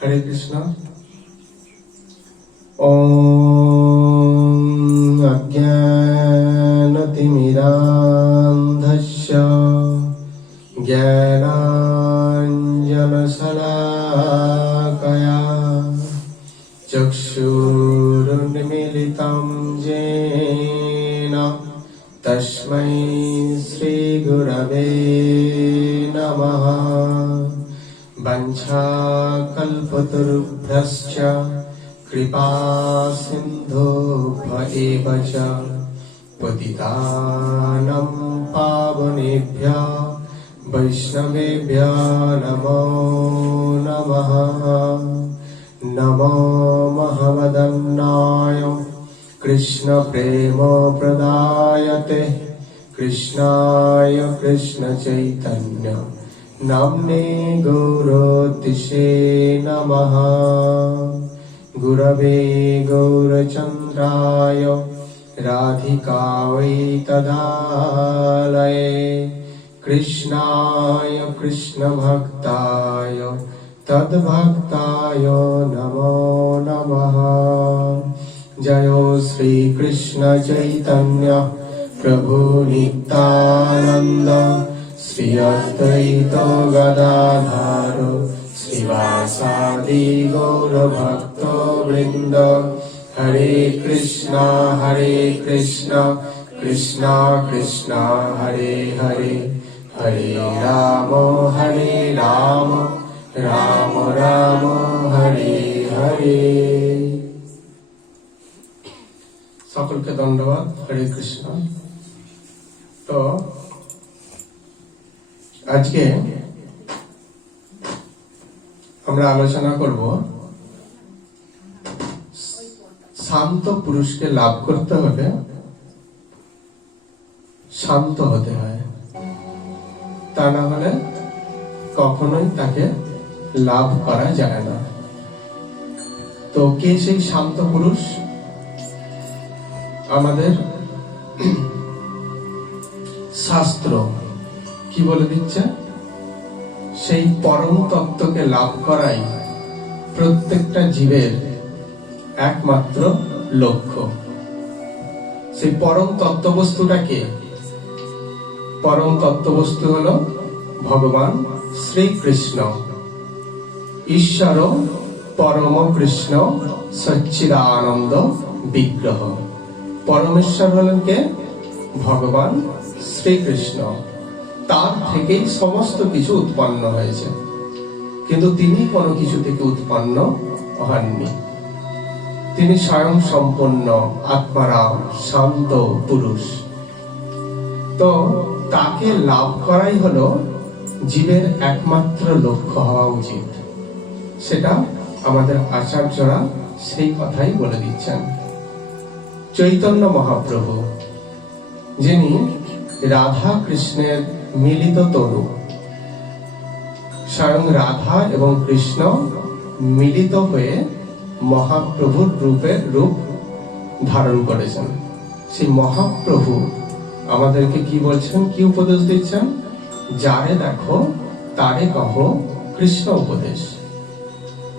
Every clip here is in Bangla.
हरे कृष्ण। ओम अज्ञानतिमिरान्धस्य ज्ञानाञ्जनशलाकया चक्षुरुन्मीलितं येन तस्मै श्रीगुरवे नमः। वञ्चाकल्पतरुभ्यश्च कृपा सिन्धुभ्य एव च पतितानं पावनेभ्यः वैष्णवेभ्यः नमो नमः। नमो महमदन्नाय कृष्णप्रेमप्रदायते कृष्णाय कृष्णचैतन्य नाम्ने गौरतिसे नमः। गुरवे गौरचन्द्राय राधिकायै तदालये कृष्णाय कृष्णभक्ताय तद्भक्ताय नमो नमः। जयो श्रीकृष्ण चैतन्य प्रभु नित्यानन्द श्री अद्वैत गदाधर श्रीवासादि गौरभक्तो वृन्द। हरे कृष्णा कृष्णा कृष्णा हरे हरे, हरे राम राम राम हरे हरे। সকলকে ধন্যবাদ। হরে কৃষ্ণ। তো আজকে আমরা আলোচনা করব শান্ত পুরুষকে লাভ করতে হলে শান্ত হতে হয়, তা না হলে কখনোই তাকে লাভ করা যায় না। তো কে সেই শান্ত পুরুষ? আমাদের শাস্ত্র কি বলে দিচ্ছে? সেই পরম তত্ত্বকে লাভ করাই প্রত্যেকটা জীবের একমাত্র লক্ষ্য। সেই পরম তত্ত্ববস্তুটা কে? পরম তত্ত্ববস্তু হলো ভগবান শ্রীকৃষ্ণ, ঈশ্বর পরম কৃষ্ণ সচ্চিদানন্দ বিগ্রহ। পরমেশ্বর হলেন কে? ভগবান শ্রীকৃষ্ণ। তার থেকেই সমস্ত কিছু উৎপন্ন হয়েছে, কিন্তু তিনি কোনো কিছু থেকে উৎপন্ন হননি। তিনি স্বয়ং সম্পন্ন আত্মারাম শান্ত পুরুষ। তো তাকে লাভ করাই হলো জীবের একমাত্র লক্ষ্য হওয়া উচিত। সেটা আমাদের আচার্যরা সেই কথাই বলে দিচ্ছেন। চৈতন্য মহাপ্রভু, যিনি রাধা কৃষ্ণের মিলিত তনু, স্বয়ং রাধা এবং কৃষ্ণ মিলিত হয়ে মহাপ্রভুর রূপ ধারণ করেছেন। সেই মহাপ্রভু আমাদেরকে কি বলছেন, কি উপদেশ দিচ্ছেন? যারে দেখো তারে কহো কৃষ্ণ উপদেশ।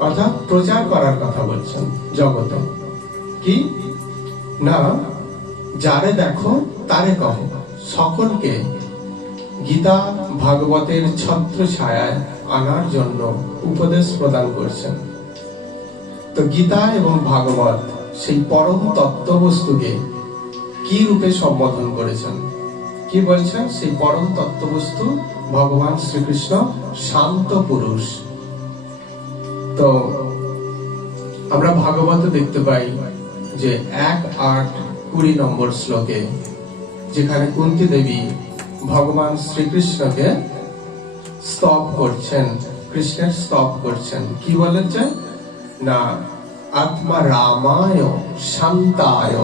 অর্থাৎ প্রচার করার কথা বলছেন জগতে। কি না, যারে দেখো তারে কহো, সকলকে গীতা ভাগবতের ছত্র ছায়ায় আনার জন্য উপদেশ প্রদান করছেন। তো গীতা এবং ভাগবত সেই পরম তত্ত্ববস্তুকে কি রূপে সম্বোধন করেছেন? কি বলছেন? সেই পরম তত্ত্ববস্তু ভগবান শ্রীকৃষ্ণ শান্ত পুরুষ। তো আমরা ভাগবতে দেখতে পাই যে 1:8-20 নম্বর শ্লোকে, যেখানে কুন্তী দেবী ভগবান শ্রীকৃষ্ণকে স্তব করছেন, কৃষ্ণের স্তব করছেন। কি বলেছেন না, আত্মা রামায় শান্তায়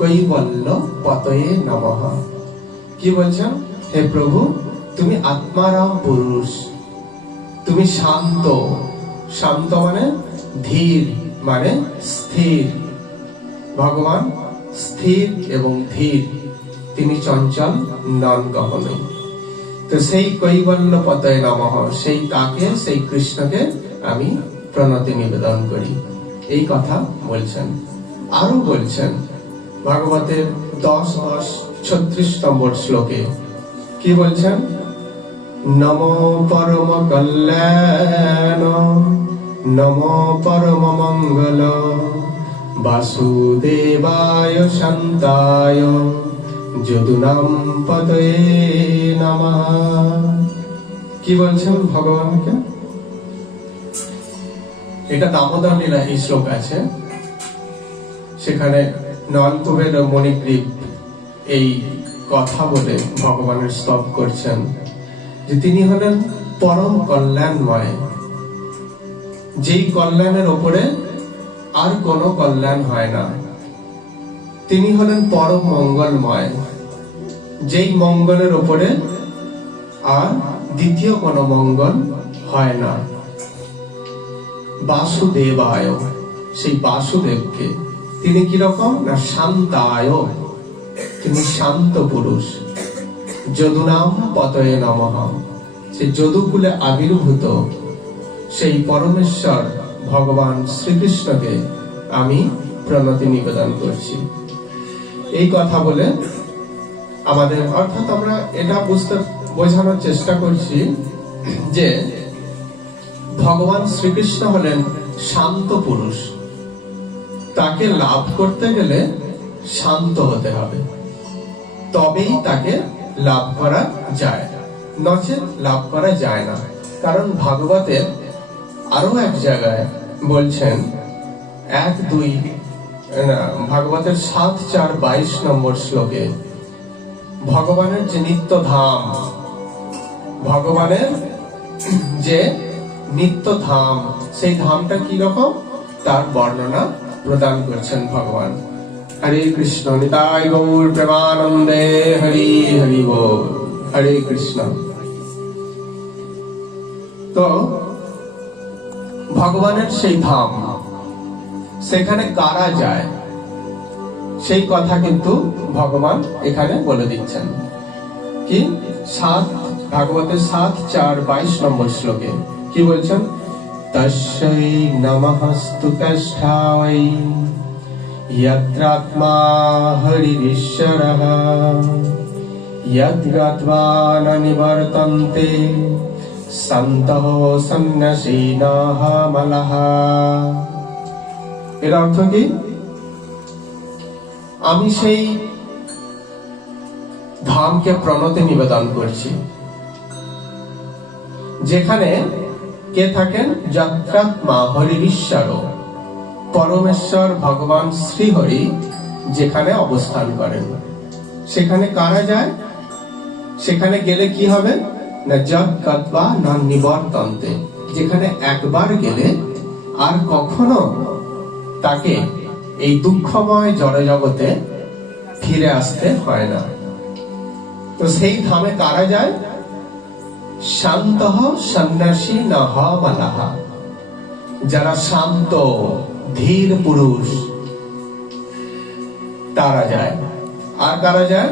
কৈবল্য পতয়ে নমঃ। কি বলছেন? হে প্রভু, তুমি আত্মারাম পুরুষ, তুমি শান্ত। শান্ত মানে ধীর, মানে স্থির। ভগবান স্থির এবং ধীর, তিনি চঞ্চল নন কখনোই। তো সেই কৈবল্য পতয়ে নমঃ, সেই তাকে, সেই কৃষ্ণকে আমি প্রণতি নিবেদন করি। এই কথা বলছেন। আরো বলছেন ভাগবতের 10:36 নম্বর শ্লোকে কি বলছেন? নমো পরম কল্যাণ নমো পরম মঙ্গল বাসুদেবায় শান্তায় যদুনাম পতয়ে নমঃ। কি বলছেন ভগবানকে? এটা দামোদর লীলা এই শ্লোক আছে, সেখানে নলকুবের মণিগ্রীব এই কথা বলে ভগবানের স্তব করছেন যে তিনি হলেন পরম কল্যাণময়, যেই কল্যাণের ওপরে আর কোনো কল্যাণ হয় না। তিনি হলেন পরম মঙ্গলময়, যেই মঙ্গলের ওপরে আর দ্বিতীয় কোনো মঙ্গল হয় না। বাসুদেবায়, সেই বাসুদেবকে তিনি কিরকম না শান্তায়, তিনি শান্ত পুরুষ। যদুনাম পতয়ে নমঃ, সেই যদুকুলে আবির্ভূত সেই পরমেশ্বর ভগবান শ্রীকৃষ্ণকে আমি প্রণতি নিবেদন করছি। এই কথা বলে আমাদের, অর্থাৎ আমরা এটা বোঝানোর চেষ্টা করছি যে ভগবান শ্রীকৃষ্ণ হলেন শান্ত পুরুষ। তাকে লাভ করতে গেলে শান্ত হতে হবে, তবেই তাকে লাভ করা যায়, নচেত লাভ করা যায় না। কারণ ভাগবতের আরো এক জায়গায় বলছেন, ভাগবতের 7:4-22 নম্বর শ্লোকে ভগবানের যে নিত্য ধাম, ভগবানের যে নিত্য ধাম, সেই ধামটা কি রকম তার বর্ণনা প্রদান করছেন ভগবান। হরে কৃষ্ণ, নিতাই গৌর প্রেমানন্দে, হরি হরি বল। হরে কৃষ্ণ। তো ভগবানের সেই ধাম, সেখানে কারা যায় সেই কথা কিন্তু ভগবান এখানে বলে দিচ্ছেন। কি? ভাগবতের 7:4-22 নম্বর শ্লোকে কি বলছেন? তস্যৈ নমঃস্তু কাষ্ঠায় যত্রাত্মা হরিরীশ্বরঃ যদ্গত্বা ন নিবর্তন্তে সন্তঃ সন্ন্যাসীনঃ মলঃ। এর অর্থ কি? আমি সেই ধামকে প্রণতি নিবেদন করছি যেখানে কে থাকেন? যত্রাত্মা হরিরীশ্বর, পরমেশ্বর ভগবান শ্রীহরি যেখানে অবস্থান করেন। সেখানে কারা যায়? সেখানে গেলে কি হবে না যদ্গত্বা ন নিবর্তন্তে, যেখানে একবার গেলে আর কখনো তাকে এই দুঃখময় জড়জগতে ফিরে আসতে হয় না। তো সেই ধামে কারা যায়? শান্তঃ সন্ন্যাসীনঃ মলঃ, যারা শান্ত ধীর পুরুষ তারা যায়। আর কারা যায়?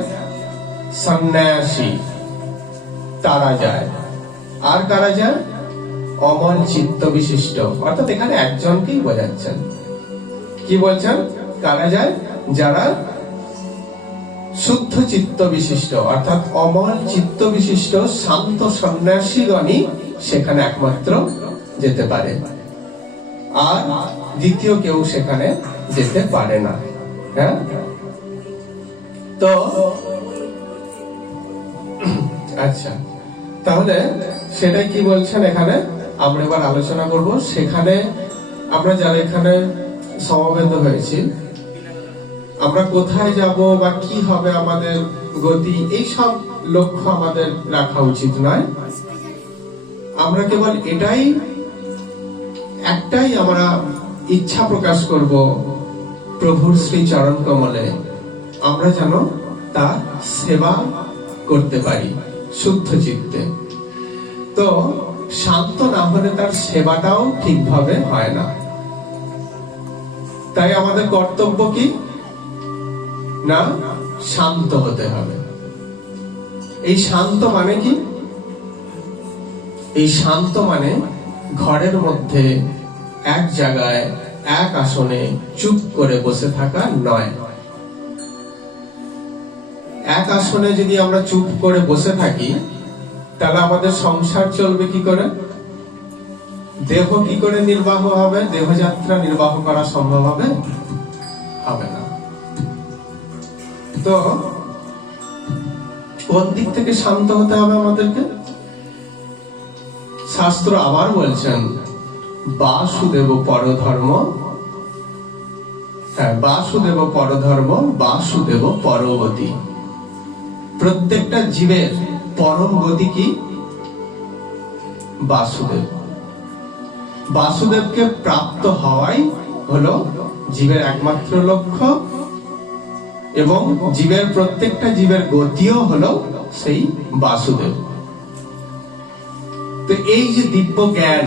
সন্ন্যাসী তারা যায়। আর কারা যায়? অমল চিত্ত বিশিষ্ট, অর্থাৎ এখানে একজনকেই বোঝাচ্ছেন। কি বলছেন? কারা যায়? যারা শুদ্ধ চিত্ত বিশিষ্ট, অর্থাৎ অমল চিত্ত বিশিষ্ট শান্ত সন্ন্যাসীগণই সেখানে একমাত্র যেতে পারে, আর দ্বিতীয় কেউ সেখানে যেতে পারে না। হ্যাঁ, তো আচ্ছা, তাহলে সেটাই কি বলছেন এখানে আমরা এবার আলোচনা করব। সেখানে আমরা যারা এখানে সমবেত হয়েছি, আমরা কোথায় যাব বা কি হবে আমাদের গতি, এই সব লক্ষ্য আমাদের রাখা উচিত নয়। আমরা কেবল একটাই আমরা ইচ্ছা প্রকাশ করব, প্রভুর শ্রী চরণ কমলে আমরা যেন তার সেবা করতে পারি শুদ্ধ চিত্তে। তো শান্ত না হলে তার সেবাটাও ঠিকভাবে হয় না। তাই আমাদের কর্তব্য কি না শান্ত হতে হবে। এই শান্ত মানে কি? এই শান্ত মানে ঘরের মধ্যে এক জায়গায় এক আসনে চুপ করে বসে থাকা নয়। এক আসনে যদি আমরা চুপ করে বসে থাকি, তাহলে আমাদের সংসার চলবে কি করে? দেহ কি করে নির্বাহ হবে? দেহযাত্রা নির্বাহ করা সম্ভব হবে? হবে না। তো কোন দিক থেকে শান্ত হতে হবে আমাদেরকে? শাস্ত্র আবার বলছেন, বাসুদেব পরধর্ম, বাসুদেব পরধর্ম, বাসুদেব পরগতি। প্রত্যেকটা জীবের পরম গতি কি? বাসুদেব। বাসুদেবকে প্রাপ্ত হওয়াই হলো জীবের একমাত্র লক্ষ্য, এবং জীবের প্রত্যেকটা জীবের গতিও হলো সেই বাসুদেব। তো এই যে দিব্য জ্ঞান,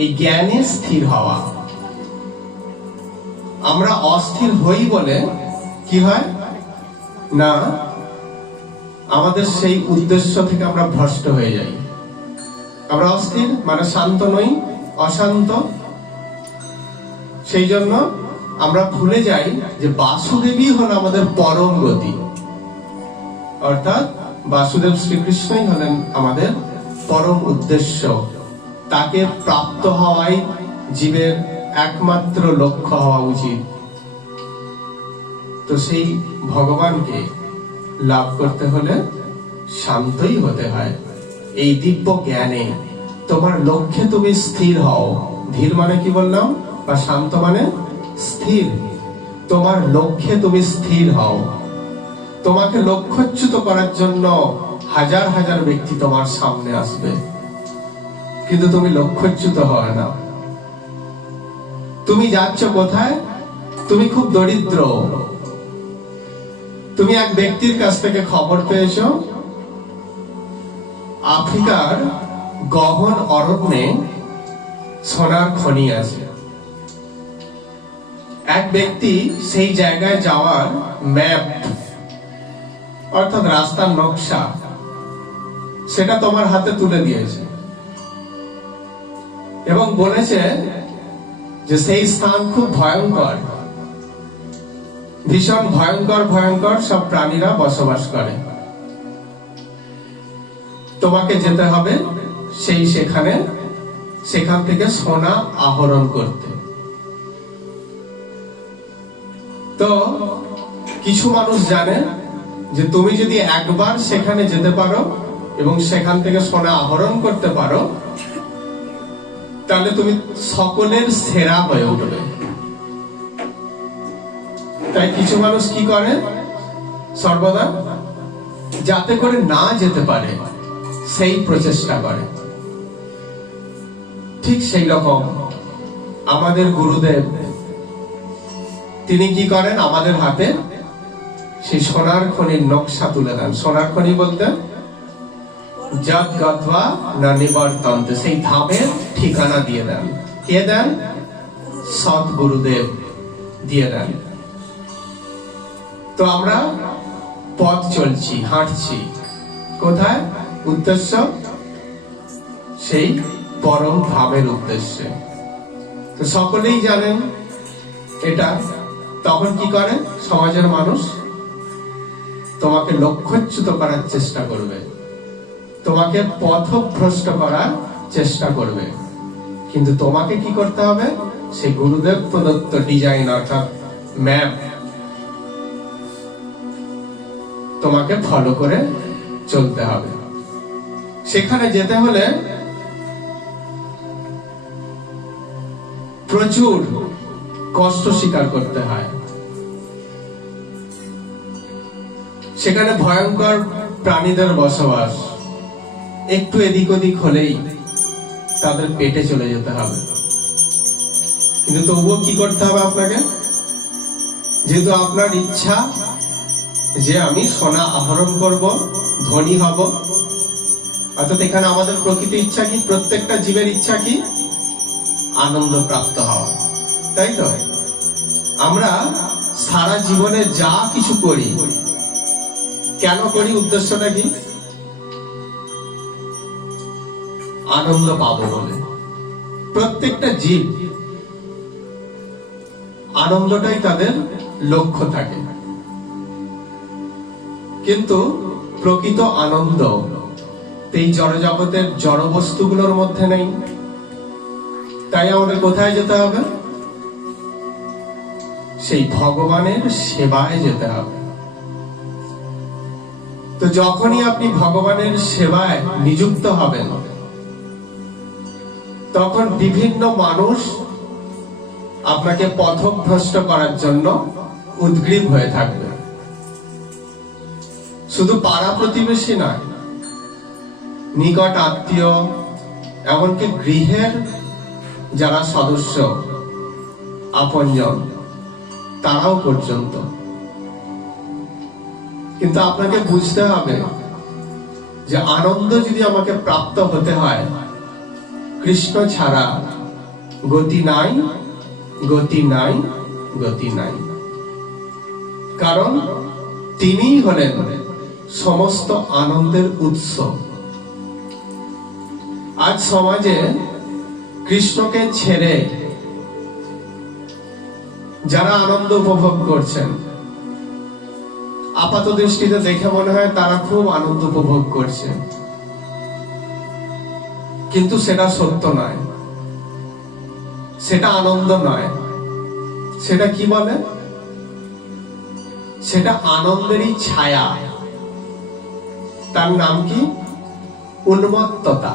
এই জ্ঞানে স্থির হওয়া। আমরা অস্থির হই বলে কি হয় না, আমাদের সেই উদ্দেশ্য থেকে আমরা ভ্রষ্ট হয়ে যাই। আমরা অস্থির মানে শান্ত নই, অশান্ত। সেই জন্য আমরা ভুলে যাই যে বাসুদেবই হলো আমাদের পরম গতি, অর্থাৎ বাসুদেব শ্রীকৃষ্ণই হলেন আমাদের পরম উদ্দেশ্য। তাকে প্রাপ্ত হওয়াই জীবের একমাত্র লক্ষ্য হওয়া উচিত। তো সেই ভগবানকে লাভ করতে হলে শান্তই হতে হয়। এই দিব্য জ্ঞানে তোমার লক্ষ্যে তুমি স্থির হও। ধীর মানে কি বললাম? বা শান্ত মানে স্থির। তোমার লক্ষ্যে তুমি স্থির হও। তোমাকে লক্ষ্যচ্যুত করার জন্য হাজার হাজার ব্যক্তি তোমার সামনে আসবে, কিন্তু তুমি লক্ষ্যচ্যুত হয় না। তুমি যাচ্ছ কোথায়? তুমি খুব দরিদ্র, তুমি এক ব্যক্তির কাছ থেকে খবর পেয়েছো আফ্রিকার গহন অরণ্যে সোনার খনি আছে। এক ব্যক্তি সেই জায়গায় যাওয়ার ম্যাপ, অর্থাৎ রাস্তার নকশা, সেটা তোমার হাতে তুলে দিয়েছে এবং বলেছে যে সেই স্থান খুব ভয়ঙ্কর, ভীষণ ভয়ঙ্কর ভয়ঙ্কর সব প্রাণীরা বসবাস করে। তোমাকে যেতে হবে সেখান থেকে সোনা আহরণ করতে। তো কিছু মানুষ জানে যে তুমি যদি একবার সেখানে যেতে পারো এবং সেখান থেকে সোনা আহরণ করতে পারো, তাহলে তুমি সকলের সেরা হয়ে উঠবে। তাই কিছু মানুষ কি করে, সর্বদা যাতে করে না যেতে পারে সেই প্রচেষ্টা করে। ঠিক সেই রকম আমাদের গুরুদেব, তিনি কি করেন, আমাদের হাতে সেই সোনার খনির নকশা তুলে দেন। সোনার খনি বলতে যৎ গত্বা না নিবর্তন্তে, সেই ধামের ঠিকানা দিয়ে দেন। কে দেন? সৎ গুরুদেব দিয়ে দেন। তো আমরা পথ চলছি, হাঁটছি কোথায়? উদ্দেশ্য সেই পরম ধামের উদ্দেশ্যে। তো সকলেই জানেন এটা। তখন কি করে সমাজের মানুষ? তোমাকে লক্ষ্যচ্যুত করার চেষ্টা করবে, তোমাকে পথভ্রষ্ট করার চেষ্টা করবে। কিন্তু তোমাকে কি করতে হবে? সেই গুরুদেব প্রদত্ত ডিজাইন অর্থাৎ ম্যাপ তোমাকে ফলো করে চলতে হবে। সেখানে যেতে হলে প্রচুর কষ্ট স্বীকার করতে হয়। সেখানে ভয়ঙ্কর প্রাণীদের বসবাস, একটু এদিক ওদিক হলেই তাদের পেটে চলে যেতে হবে। কিন্তু তবুও কি করতে হবে আপনাকে? যেহেতু আপনার ইচ্ছা যে আমি সোনা আহরণ করব, ধনী হব, অর্থাৎ এখানে আমাদের প্রকৃত ইচ্ছা কি? প্রত্যেকটা জীবের ইচ্ছা কি? আনন্দ প্রাপ্ত হওয়া, তাই তো? আমরা সারা জীবনে যা কিছু করি, কেন করি? উদ্দেশ্যটা কি? আনন্দ পাবো বলে। প্রত্যেকটা জীব আনন্দটাই তাদের লক্ষ্য থাকে, কিন্তু প্রকৃত আনন্দ এই জড়জগতের জড় বস্তুগুলোর মধ্যে নেই। তাই আমাদের কোথায় যেতে হবে? সেই ভগবানের সেবায় যেতে হবে। তো যখনই আপনি ভগবানের সেবায় নিযুক্ত হবেন, তখন বিভিন্ন মানুষ আপনাকে পথভ্রষ্ট করার জন্য উদ্গ্রীব হয়ে থাকবে। শুধু পাড়া প্রতিবেশী নয়, নিকট আত্মীয়, এমনকি গৃহের যারা সদস্য আপনজন, তারাও পর্যন্ত। কিন্তু আপনাকে বুঝতে হবে যে আনন্দ যদি আমাকে প্রাপ্ত হতে হয়, কৃষ্ণ ছাড়া গতি নাই, গতি নাই, গতি নাই। কারণ তিনিই হলেন সমস্ত আনন্দের উৎস। আজ সমাজে কৃষ্ণকে ছেড়ে যারা আনন্দ উপভোগ করছেন, আপাত দৃষ্টিতে দেখে মনে হয় তারা খুব আনন্দ উপভোগ করছে, কিন্তু সেটা সত্য নয়, সেটা আনন্দ নয়। সেটা কি বলে? সেটা আনন্দেরই ছায়া। তার নাম কি? উন্মত্ততা।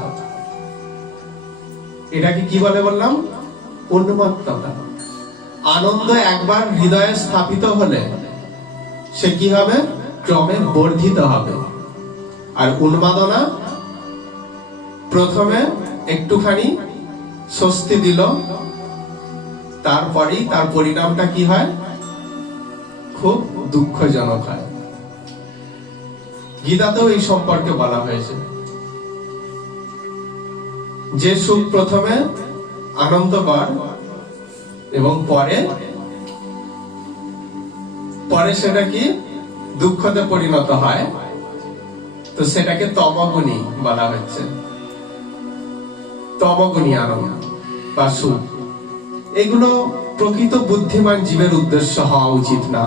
এটাকে কি বলে বললাম? উন্মত্ততা। আনন্দ একবার হৃদয়ে স্থাপিত হলে সে কি হবে? ক্রমে বর্ধিত হবে। আর উন্মাদনা প্রথমে একটুখানি স্বস্তি দিল, তারপরেই তার পরিণামটা কি হয়? খুব দুঃখজনক হয়। গীতাতেও এই সম্পর্কে বলা হয়েছে যে সুখ প্রথমে আনন্দকর এবং পরে সেটা কি দুঃখতে পরিণত হয়, তো সেটাকে তমগুণী বলা হচ্ছে। তমগুণী আনন্দ বা সুখ, এগুলো প্রকৃত বুদ্ধিমান জীবের উদ্দেশ্য হওয়া উচিত না।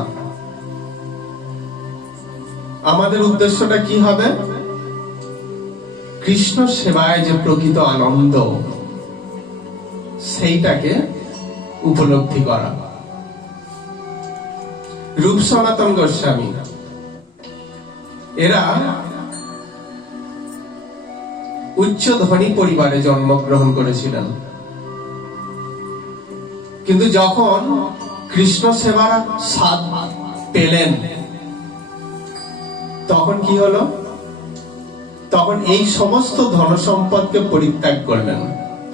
আমাদের উদ্দেশ্যটা কি হবে? কৃষ্ণ সেবায় যে প্রকৃত আনন্দ, সেইটাকে উপলব্ধি করা। রূপ সনাতন গোস্বামী এরা উচ্চ ধনী পরিবারে জন্মগ্রহণ করেছিলেন, কিন্তু যখন কৃষ্ণ সেবার স্বাদ পেলেন, তখন কি হলো? তখন এই সমস্ত ধন সম্পদকে পরিত্যাগ করলেন।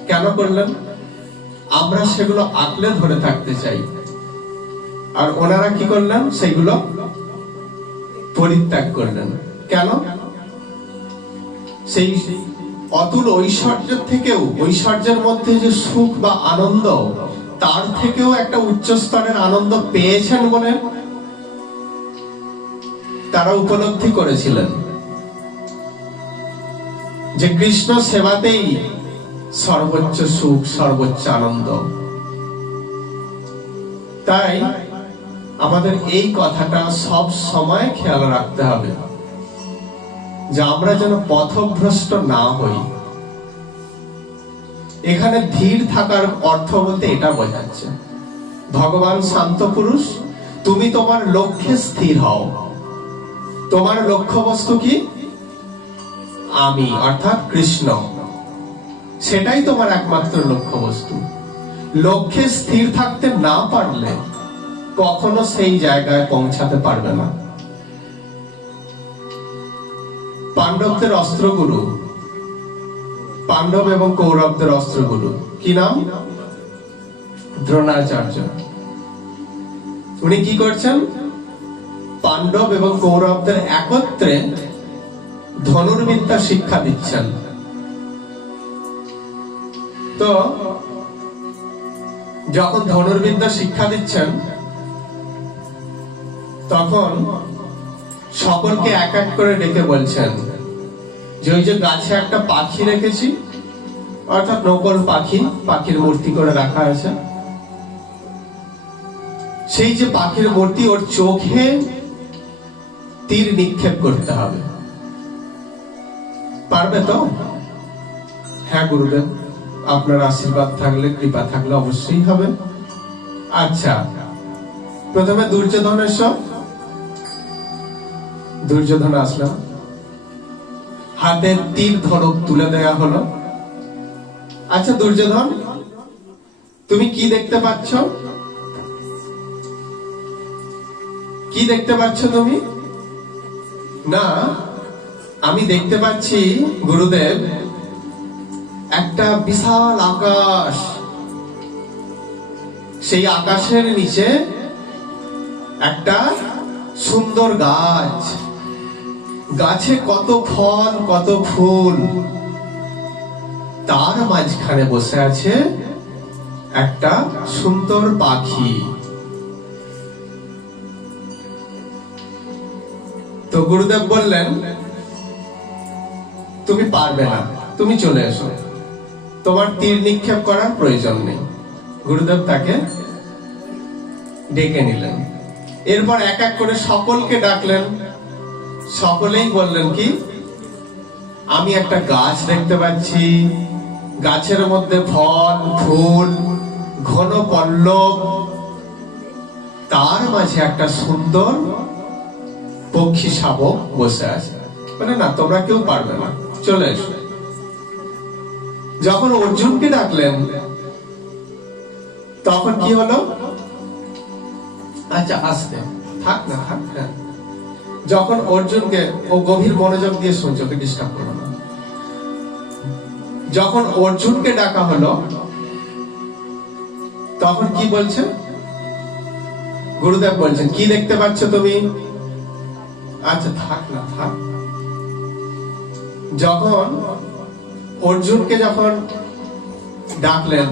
কেন করলেন? আমরা সেগুলো আঁকলে ধরে থাকতে চাই, আর ওনারা কি করলেন? সেগুলো পরিত্যাগ করলেন। কেন? সেই অতুল ঐশ্বর্যের থেকেও, ঐশ্বর্যের মধ্যে যে সুখ বা আনন্দ, তার থেকেও একটা উচ্চ স্তরের আনন্দ পেয়েছেন বলে তারা উপলব্ধি করেছিলেন যে কৃষ্ণ সেবাতেই সর্বোচ্চ সুখ, সর্বোচ্চ আনন্দ। তাই আমাদের এই কথাটা সব সময় খেয়াল রাখতে হবে যে আমরা যেন পথভ্রষ্ট না হই। এখানে ধীর থাকার অর্থ বলতে এটা বোঝাচ্ছে, ভগবান শান্ত পুরুষ, তুমি তোমার লক্ষ্যে স্থির হও। তোমার লক্ষ্য বস্তু কি? আমি, অর্থাৎ কৃষ্ণ। সেটাই তোমার একমাত্র লক্ষ্য বস্তু। লক্ষ্যে স্থির থাকতে না পারলে কখনো সেই জায়গায় পৌঁছাতে পারবে না। পাণ্ডবদের অস্ত্রগুরু, পাণ্ডব এবং কৌরবদের অস্ত্রগুরু কি নাম? দ্রোণাচার্য। উনি কি করছেন? পাণ্ডব এবং কৌরবদের একত্রে ধনুর্বিদ্যা শিক্ষা দিচ্ছেন। তো যখন ধনুর্বিদ্যা শিক্ষা দিচ্ছেন, তখন সকলকে এক এক করে ডেকে বলছেন যে ওই যে গাছে একটা পাখি রেখেছি, অর্থাৎ নকল পাখি, পাখির মূর্তি করে রাখা আছে। সেই যে পাখির মূর্তি, ওর চোখে তীর নিক্ষেপ করতে হবে। পারবে তো? হ্যাঁ গুরুদেব, আপনার আশীর্বাদ থাকলে, কৃপা থাকলে অবশ্যই হবে। আচ্ছা, প্রথমে দুর্যোধনের সব দুর্যোধন আসলো, হাতে তীর ধনুক তুলে দেওয়া হলো। আচ্ছা দুর্যোধন, তুমি কি দেখতে পাচ্ছ? কি দেখতে পাচ্ছ তুমি? না, আমি দেখতে পাচ্ছি গুরুদেব একটা বিশাল আকাশ, সেই আকাশের নিচে একটা সুন্দর গাছ, গাছে কত ফল কত ফুল, তার মাঝখানে বসে আছে একটা সুন্দর পাখি। তো গুরুদেব বললেন তুমি পারবে না, তুমি চলে এসো, তোমার তীর নিক্ষেপ করার প্রয়োজন নেই। গুরুদেব তাকে ডেকে নিলেন। এরপর এক এক করে সকলকে ডাকলেন। সকলেই বললেন কি, আমি একটা গাছ দেখতে পাচ্ছি, গাছের মধ্যে ফল ফুল, ঘন পল্লব, তার মাঝে একটা সুন্দর পক্ষী শাবক বসে আছে। মানে না, তোমরা কেউ পারবে না, চলে এসো। যখন অর্জুনকে ডাকলেন তখন কি হলো? আচ্ছা আসতে থাক না, থাক না। যখন অর্জুনকে, ও গভীর মনোযোগ দিয়ে শুনছে, ওকে ডিস্টার্ব করো না। যখন অর্জুনকে ডাকা হলো তখন কি বলছে? গুরুদেব বলছেন কি দেখতে পাচ্ছ তুমি? আচ্ছা থাক না, থাক। যখন অর্জুনকে যখন ডাকলেন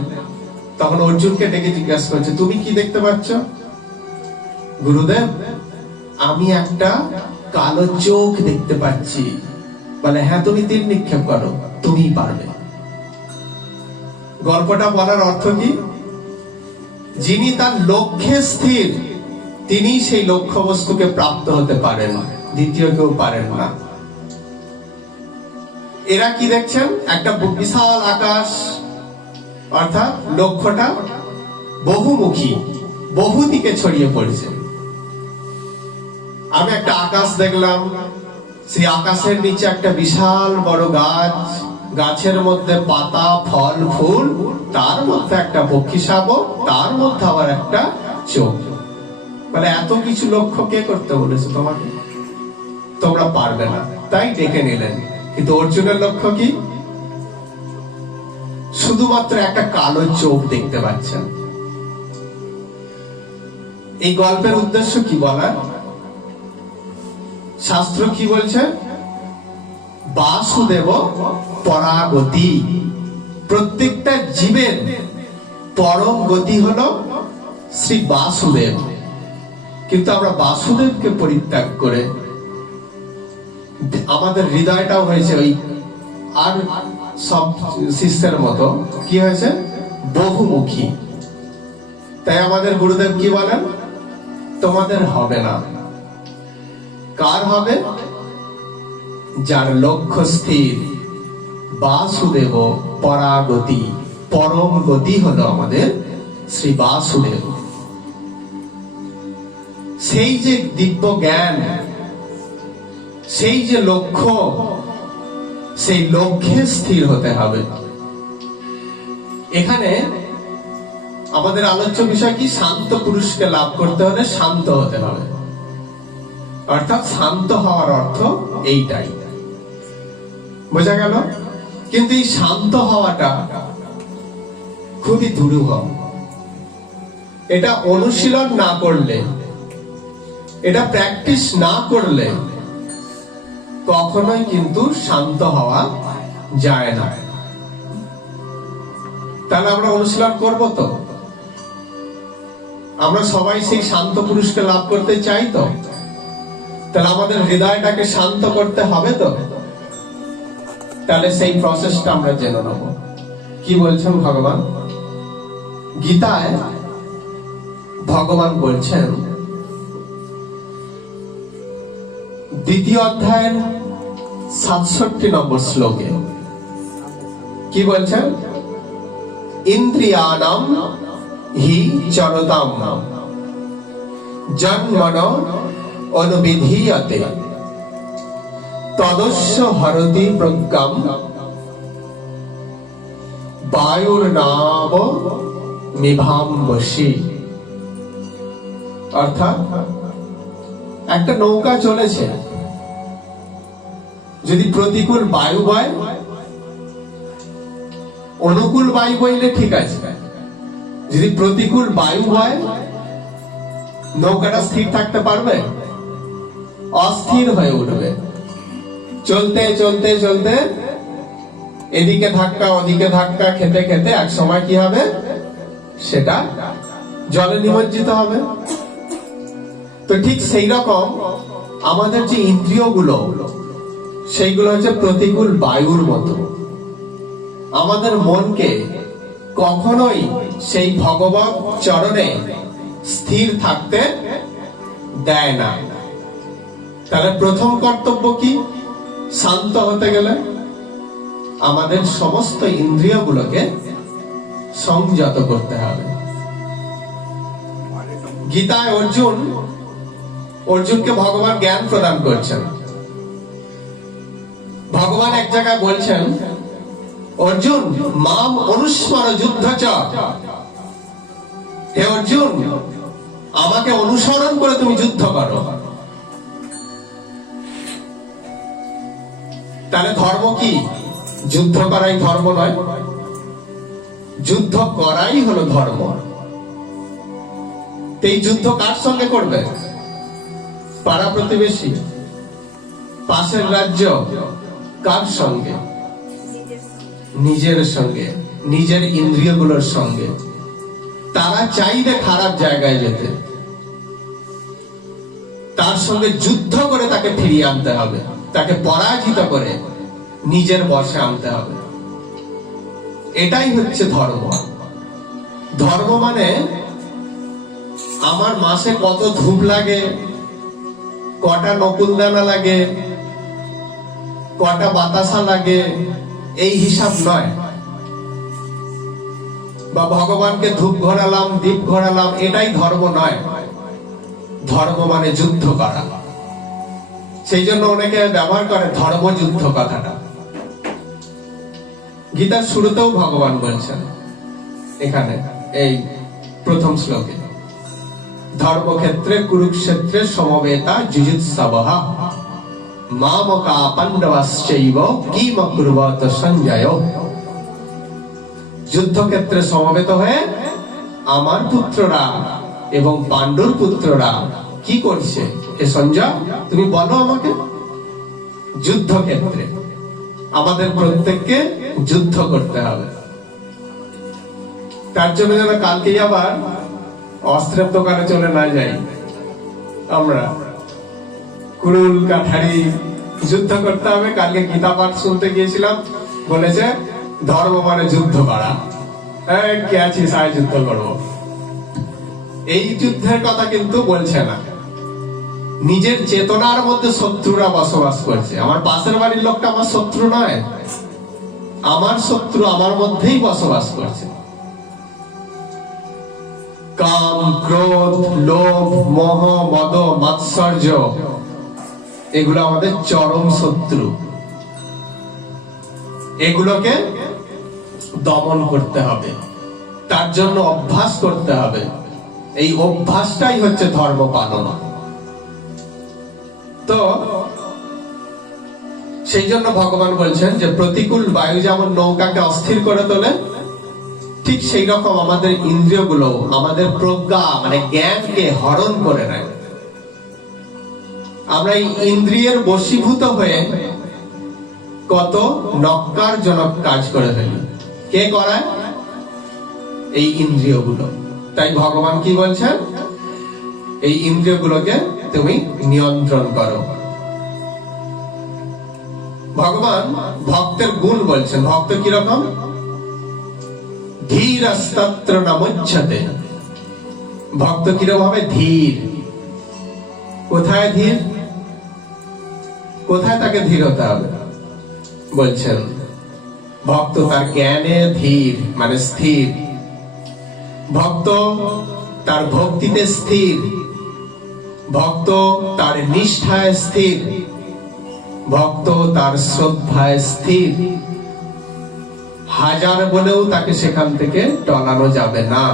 তখন অর্জুনকে ডেকে জিজ্ঞাসা করছে তুমি কি দেখতে পাচ্ছ? গুরুদেব, আমি একটা কালো চোখ দেখতে পাচ্ছি। বলে হ্যাঁ, তুমি তীর নিক্ষেপ করো, তুমিই পারবে। গল্পটা বলার অর্থ কি? যিনি তার লক্ষ্যে স্থির, তিনি সেই লক্ষ্য বস্তুকে প্রাপ্ত হতে পারেন, দ্বিতীয় কেউ পারেন না। এরা কি দেখছেন? একটা বিশাল আকাশ, অর্থাৎ লক্ষ্যটা বহুমুখী, বহু দিকে ছড়িয়ে পড়েছে। আমি একটা আকাশ দেখলাম, সেই আকাশের নিচে একটা বিশাল বড় গাছ, গাছের মধ্যে পাতা ফল ফুল, তার মধ্যে একটা পক্ষী শাবক, তার মধ্যে আবার একটা চোখ। মানে এত কিছু লক্ষ্য কে করতে বলেছে তোমাকে? তোমরা পারবে না, তাই ডেকে নিলেন। কিন্তু অর্জুনের লক্ষ্য কি? শুধুমাত্র একটা কালো চোখ দেখতে পাচ্ছেন। এই গল্পের উদ্দেশ্য কি বলার? শাস্ত্র কি বলছে? বাসুদেব পরাগতি। প্রত্যেকটা জীবের পরম গতি হলো শ্রী বাসুদেব। কিন্তু আমরা বাসুদেবকে পরিত্যাগ করে আমাদের হৃদয়টাও হয়েছে ওই আর সব শিষ্যের মতো কি হয়েছে? বহুমুখী। তাই আমাদের গুরুদেব কি বলেন? তোমাদের হবে না। কার হবে? যার লক্ষ্য স্থির। বাসুদেব পরাগতি, পরম গতি হলো আমাদের শ্রী বাসুদেব। সেই যে দিব্য জ্ঞান, সেই যে লক্ষ্য, সেই লক্ষ্যে স্থির হতে হবে। এখানে আমাদের আলোচ্য বিষয় কি? শান্ত পুরুষকে লাভ করতে হলে শান্ত হতে হবে। অর্থাৎ শান্ত হওয়ার অর্থ এইটাই, বোঝা গেল? কিন্তু এই শান্ত হওয়াটা খুবই দুরূহ। এটা অনুশীলন না করলে, এটা প্র্যাকটিস না করলে কখনোই কিন্তু শান্ত হওয়া যায় না। তাহলে আমরা অনুশীলন করব তো? আমরা সবাই সেই শান্ত পুরুষকে লাভ করতে চাই তো? তাহলে আমাদের হৃদয়টাকে শান্ত করতে হবে তো? তাহলে সেই প্রসেসটা আমরা জেনে নেব। কি বলছেন ভগবান? গীতায় ভগবান বলছেন দ্বিতীয় অধ্যায়ের 67 নম্বর শ্লোকে কি বলছেন? ইন্দ্রিয়ানাম হি চরতাম জন্মন অনুবিধীয়তে তদস্য হরতি প্রজ্ঞাম বায়ুর নাম মিভাম্বসী। অর্থাৎ একটা নৌকা চলেছে, যদি প্রতিকূল বায়ু বয়, অনুকূল বায়ু বইলে ঠিক আছে, যদি প্রতিকূল বায়ু বয় নৌকাটা স্থির থাকতে পারবে? অস্থির হয়ে উঠবে। চলতে চলতে চলতে এদিকে ধাক্কা ওদিকে ধাক্কা খেতে খেতে এক সময় কি হবে? সেটা জলে নিমজ্জিত হবে। তো ঠিক সেই রকম আমাদের যে ইন্দ্রিয়গুলো, সেইগুলো হচ্ছে প্রতিকূল বায়ুর মতো। আমাদের মনকে কখনোই সেই ভগবত চরণে স্থির থাকতে দেয় না। তাহলে প্রথম কর্তব্য কি? শান্ত হতে গেলে আমাদের সমস্ত ইন্দ্রিয়গুলোকে সংযত করতে হবে। গীতায় অর্জুনকে ভগবান জ্ঞান প্রদান করছেন। ভগবান এক জায়গায় বলছেন, অর্জুন মাম অনুস্মর যুদ্ধচ। হে অর্জুন, আমাকে অনুসরণ করে তুমি যুদ্ধ করো। তাহলে ধর্ম কি? যুদ্ধ করাই ধর্ম নয়, যুদ্ধ করাই হলো ধর্ম। এই যুদ্ধ কার সঙ্গে করবে? পাড়া প্রতিবেশী, পাশের রাজ্য, কার সঙ্গে? নিজের সঙ্গে, নিজের ইন্দ্রিয়গুলোর সঙ্গে। তারা চাইবে খারাপ জায়গায় যেতে, তার সঙ্গে যুদ্ধ করে তাকে ফিরিয়ে আনতে হবে, তাকে পরাজিত করে নিজের বশে আনতে হবে। এটাই হচ্ছে ধর্ম। ধর্ম মানে আমার মাসে কত ধূপ লাগে, কটা নকুলদানা লাগে, কটা বাতাসা লাগে, এই হিসাব নয়। বা ভগবানকে ধূপ ঘোরালাম, দীপ ঘোরালাম, এটাই ধর্ম নয়। ধর্ম মানে যুদ্ধ করা। সেই জন্য অনেকে ব্যবহার করে ধর্মযুদ্ধ কথাটা। গীতার শুরুতেও ভগবান বলছেন, এখানে এই প্রথম শ্লোকে, ধর্মক্ষেত্রে কুরুক্ষেত্রে সমবেতা যুযুৎসবঃ মামকা পাণ্ডবাশ্চৈব কিম কুর্বত সঞ্জয়। যুদ্ধক্ষেত্রে সমবেত হয়ে আমার পুত্ররা এবং পাণ্ডুর পুত্ররা কি করছে? হে সঞ্জয়, তুমি বলো আমাকে। যুদ্ধক্ষেত্রে আমাদের প্রত্যেককে যুদ্ধ করতে হবে। তার জন্য যেন কালকেই আবার অস্ত্রের দোকানে চলে না যাই। আমরা কুড়ুল কাঠারি যুদ্ধ করতে হবে। কালকে গীতা পাঠ শুনতে গিয়েছিলাম, বলেছে ধর্ম মানে যুদ্ধ করা। কে আছিস, আয় যুদ্ধ করবো। এই যুদ্ধের কথা কিন্তু বলছে না। নিজের চেতনার মধ্যে শত্রুরা বসবাস করছে। আমার পাশের বাড়ির লোকটা আমার শত্রু নয়, আমার শত্রু আমার মধ্যেই বসবাস করছে। কাম, ক্রোধ, লোভ, মোহ, মদ, মাৎসর্য, এগুলো আমাদের চরম শত্রু। এগুলোকে দমন করতে হবে, তার জন্য অভ্যাস করতে হবে। এই অভ্যাসটাই হচ্ছে ধর্ম পালন। তো সেই জন্য ভগবান বলছেন যে প্রতিকূল বায়ু যেমন নৌকাকে অস্থির করে তোলে, ঠিক সেই রকম আমাদের ইন্দ্রিয়গুলো আমাদের প্রজ্ঞা মানে জ্ঞানকে হরণ করে নেয়। আমরা এই ইন্দ্রিয়ের বশীভূত হয়ে কত নক্কারজনক কাজ করে ফেলি। কে করায়? এই ইন্দ্রিয়গুলো। তাই ভগবান কি বলছেন? এই ইন্দ্রিয়গুলোকে তুমি নিয়ন্ত্রণ করো। ভগবান ভক্তের গুণ বলছেন। ভক্ত কিরকম? ধীরস্তত্র নমুচ্যতে। ভক্ত কিরকম হবে? ধীর। কোথায় ধীর? কোথায় তাকে ধীর হতে হবে? বলছেন ভক্ত তার জ্ঞানে ধীর, মানে স্থির। ভক্ত তার ভক্তিতে স্থির, ভক্ত তার নিষ্ঠায় স্থির, ভক্ত তার শ্রদ্ধায় স্থির। হাজার বলেও তাকে সেখান থেকে টলানো যাবে না।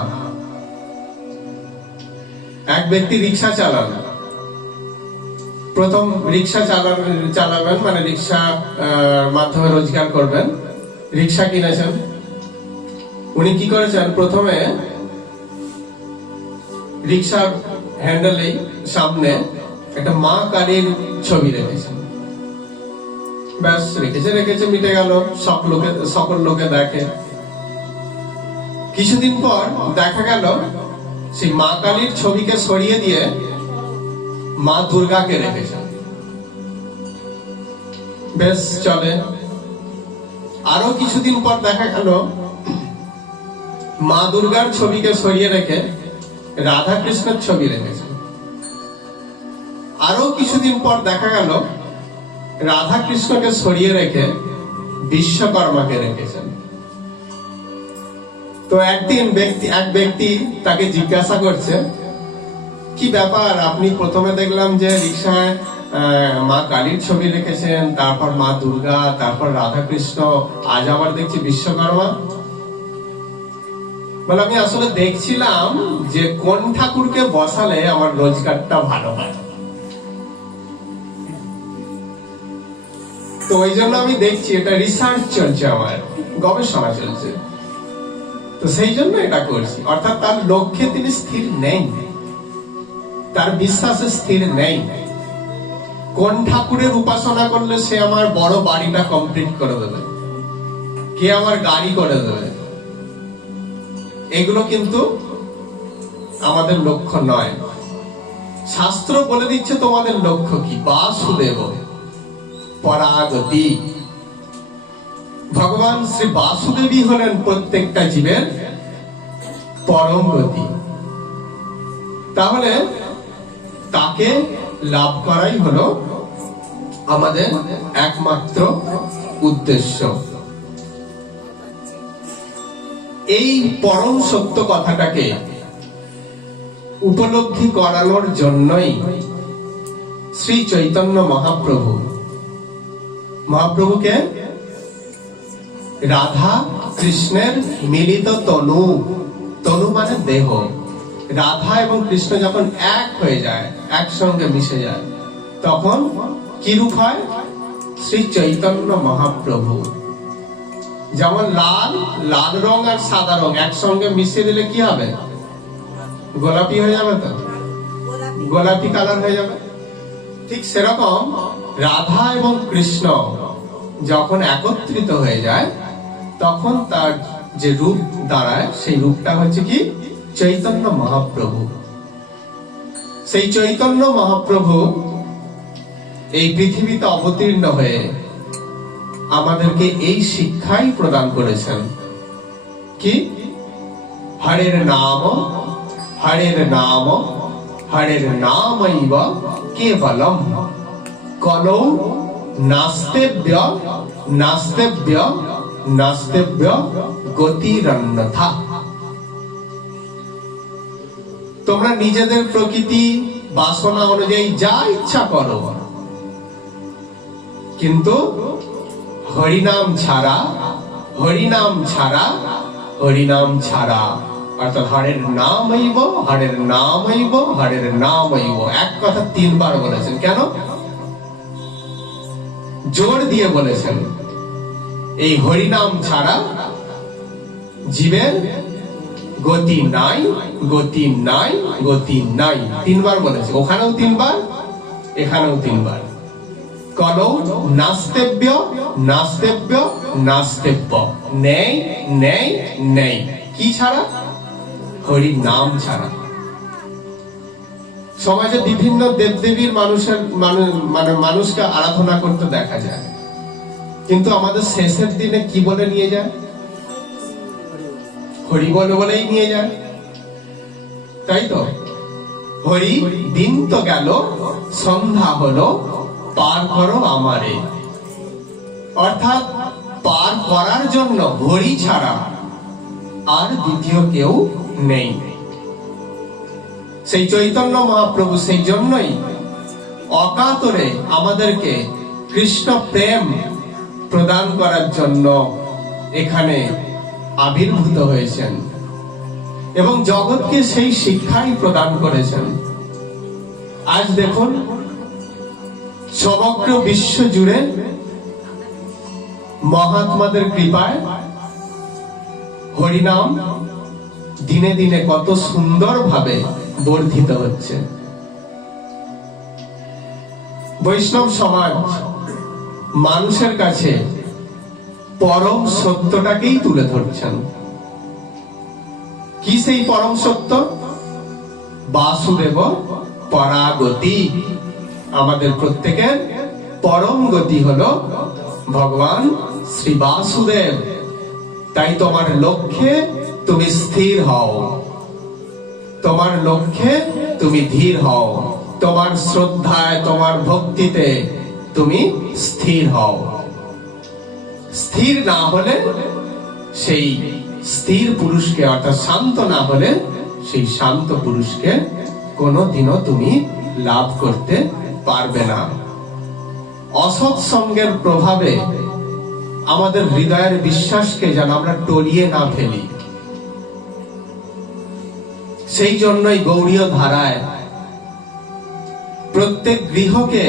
এক ব্যক্তি রিক্সা চালান, প্রথম রিক্সা চালাবেন, মানে রিক্সা মাধ্যমে রোজগার করবেন। রিক্সা কিনেছেন, উনি কি করেছেন? প্রথমে রিক্সার হ্যান্ডেলেই সামনে একটা মা কালীর ছবি রেখেছেন। ব্যাস, রেখেছে, মিটে গেল। সকল লোকে দেখে। কিছুদিন পর দেখা গেল সেই মা কালীর ছবিকে সরিয়ে দিয়ে মা দুর্গাকে রেখেছেন। বেশ চলে। আরো কিছুদিন পর দেখা গেল মা দুর্গার ছবিকে সরিয়ে রেখে রাধা কৃষ্ণের ছবি রেখেছেন। আরো কিছুদিন পর দেখা গেল রাধা কৃষ্ণকে সরিয়ে রেখে বিশ্বকর্মাকে রেখেছেন। তো একদিন এক ব্যক্তি তাকে জিজ্ঞাসা করছে, কি ব্যাপার, আপনি প্রথমে দেখলাম যে রিক্সায় মা কালীর ছবি রেখেছেন, তারপর মা দুর্গা, তারপর রাধা কৃষ্ণ, আজ আবার দেখছি বিশ্বকর্মা। বলে, আমি আসলে দেখছিলাম যে কোন ঠাকুরকে বসালে আমার রোজগারটা ভালো হয়, তো ওই জন্য আমি দেখছি, এটা রিসার্চ চলছে, আমার গবেষণা চলছে, তো সেই জন্য এটা করছি। অর্থাৎ তার লক্ষ্যে তিনি স্থির নেই, তার বিশ্বাসে স্থির নেই। কোন ঠাকুরের উপাসনা করলে সে আমার বড় বাড়িটা কমপ্লিট করে দেবে, কে আমার গাড়ি করে দেবে, এগুলো কিন্তু আমাদের লক্ষ্য নয়। শাস্ত্র বলে দিচ্ছে তোমাদের লক্ষ্য কি। বাসুদেব পরাগতি। ভগবান শ্রী বাসুদেবী হলেন প্রত্যেকটা জীবের পরম গতি। তাহলে তাকে লাভ করাই হলো আমাদের একমাত্র উদ্দেশ্য। এই পরম সত্য কথাটাকে উপলব্ধি করানোর জন্যই শ্রী চৈতন্য মহাপ্রভুকে রাধা কৃষ্ণের মিলিত তনু, তনু মানে দেহ, রাধা এবং কৃষ্ণ যখন এক হয়ে যায়, একসঙ্গে মিশে যায়, তখন কি রূপ হয়? শ্রী চৈতন্য মহাপ্রভু। যেমন লাল রং আর সাদা রং একসঙ্গে মিশিয়ে দিলে কি হবে? গোলাপি হয়ে যাবে, তো গোলাপি কালার হয়ে যাবে। ঠিক সেরকম রাধা এবং কৃষ্ণ যখন একত্রিত হয়ে যায়, তখন তার যে রূপ দাঁড়ায়, সেই রূপটা হচ্ছে কি? চৈতন্য মহাপ্রভু। সেই চৈতন্য মহাপ্রভু এই পৃথিবীতে অবতীর্ণ হয়ে আমাদেরকে এই শিক্ষাই প্রদান করেছেন। কি? হরের নাম হরের নামৈব কেবলম কলৌ নাস্তেব্য গতিরন্যথা। তোমরা নিজেদের প্রকৃতি বাসনা অনুযায়ী যা ইচ্ছা করো, কিন্তু হরিনাম ছাড়া অর্থাৎ হরের নামৈব এক কথা 3 বার বলেছেন। কেন? জোর দিয়ে বলেছেন, এই হরিনাম ছাড়া জীবের গতি নাই। 3 বার বলেছে, ওখানেও 3 বার, এখানেও 3 বার। কলৌ নাস্তেব্য নেই। কি ছাড়া? হরি নাম ছাড়া। সমাজে বিভিন্ন দেবদেবীর মানুষকে আরাধনা করতে দেখা যায়, কিন্তু আমাদের শেষের দিনে কি বলে নিয়ে যায়? হরি বলে বলেই নিয়ে যায়, তাই তো? হরি দিন তো গেল, সন্ধ্যা হলো, পার করো আমারে। অর্থাৎ পার করার জন্য হরি ছাড়া আর দ্বিতীয় কেউ নেই। সেই চৈতন্য মহাপ্রভু সেই জন্যই অকাতরে আমাদেরকে কৃষ্ণ প্রেম প্রদান করার জন্য এখানে আবির্ভূত হয়েছেন এবং জগৎকে সেই শিক্ষাই প্রদান করেছেন। আজ দেখুন সমগ্র বিশ্ব জুড়ে মহাত্মাদের কৃপায় হরিনাম দিনে দিনে কত সুন্দরভাবে বর্ধিত হচ্ছে। বৈষ্ণব সমাজ মানুষের কাছে পরম সত্যটাকেই তুলে ধরছেন। কি সেই পরম সত্য? বাসুদেব পরাগতি। আমাদের প্রত্যেকের পরম গতি হলো ভগবান শ্রী বাসুদেব। তাই তোমার লক্ষ্যে তুমি স্থির হও, তোমার লক্ষ্যে তুমি ধীর হও, তোমার শ্রদ্ধায় তোমার ভক্তিতে তুমি স্থির হও। স্থির না হলে সেই স্থির পুরুষকে, অর্থাৎ শান্ত না হলে সেই শান্ত পুরুষকে কোনোদিনও তুমি লাভ করতে পারবে না। অসৎ সঙ্গের প্রভাবে আমাদের হৃদয়ের বিশ্বাসকে যেন আমরা টলিয়ে না ফেলি। সেই জন্যই গৌড়ীয় ধারায় প্রত্যেক গৃহকে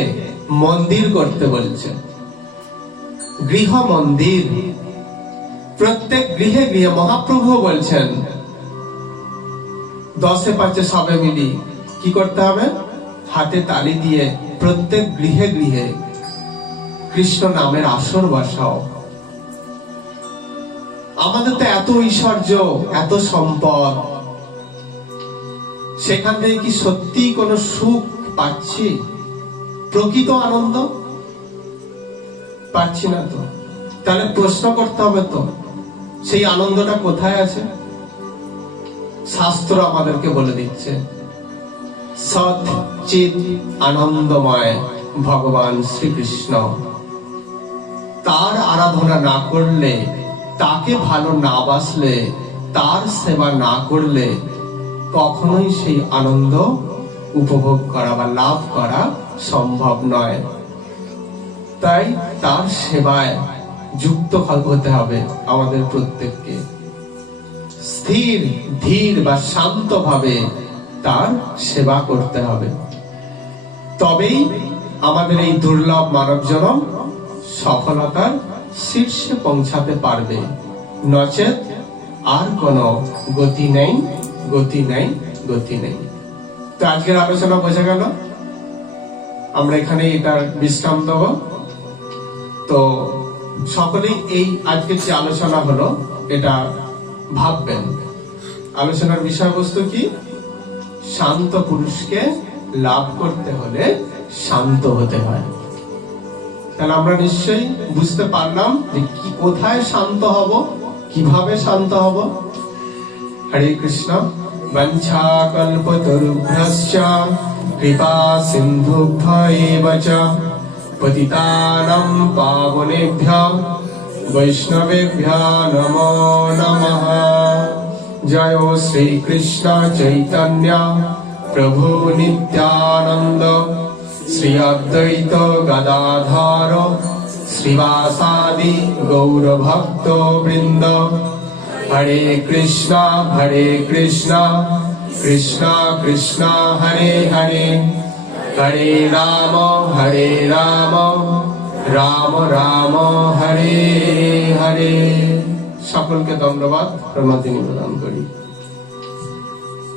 মন্দির করতে বলছে। গৃহ মন্দির, প্রত্যেক গৃহে গৃহে। মহাপ্রভু বলছেন 10-5 সবে মিলি কি করতে হবে? হাতে তালি দিয়ে প্রত্যেক গৃহে গৃহে কৃষ্ণ নামের আসর বসাও। আমাদের তো এত ঐশ্বর্য, এত সম্পদ, সেখান থেকে কি সত্যি কোনো সুখ পাচ্ছি? প্রকৃত আনন্দ পাচ্ছি না তো। তাহলে প্রশ্ন করতে হবে তো সেই আনন্দটা কোথায় আছে? শাস্ত্র আমাদেরকে বলে দিচ্ছে সৎ চিত আনন্দময় ভগবান শ্রীকৃষ্ণ। তার আরাধনা না করলে, তাকে ভালো না বাসলে, তার সেবা না করলে কখনোই সেই আনন্দ উপভোগ করা বা লাভ করা সম্ভব নয়। তাই তার সেবায় যুক্ত হতে হবে আমাদের প্রত্যেককে। স্থির ধীর বা শান্ত ভাবে তার সেবা করতে হবে, তবেই আমাদের এই দুর্লভ মানব জনম সফলতার শীর্ষে পৌঁছাতে পারবে। নচেত আর কোনো গতি নেই, গতি নেই, গতি নেই। তো আজকের আলোচনা বোঝা গেল। আমরা এখানে এটার বিশ্রাম দেব। তো সকলেই এই আজকের যে আলোচনা হলো এটা ভাববেন। আলোচনার বিষয়বস্তু কি? শান্ত পুরুষকে লাভ করতে হলে শান্ত হতে হয়। তাহলে আমরা নিশ্চয়ই বুঝতে পারলাম যে কি, কোথায় শান্ত হব, কিভাবে শান্ত হব। হরে কৃষ্ণ। বঞ্ছা কল্পতরুভ্যশ্চ কৃপা সিন্ধুভ্য চ পতিতানাং পাবনেভ্যো বৈষ্ণবেভ্যো নমো নমঃ। জয় শ্রী কৃষ্ণ চৈতন্য প্রভু নিত্যানন্দ, শ্রী অদ্বৈত গদাধর শ্রীবাসাদি গৌর ভক্ত বৃন্দ। হরে কৃষ্ণ কৃষ্ণ কৃষ্ণ হরে হরে, হরে রাম রাম রাম হরে হরে। সকলকে ধন্যবাদ, প্রণতি নিবেদন করি।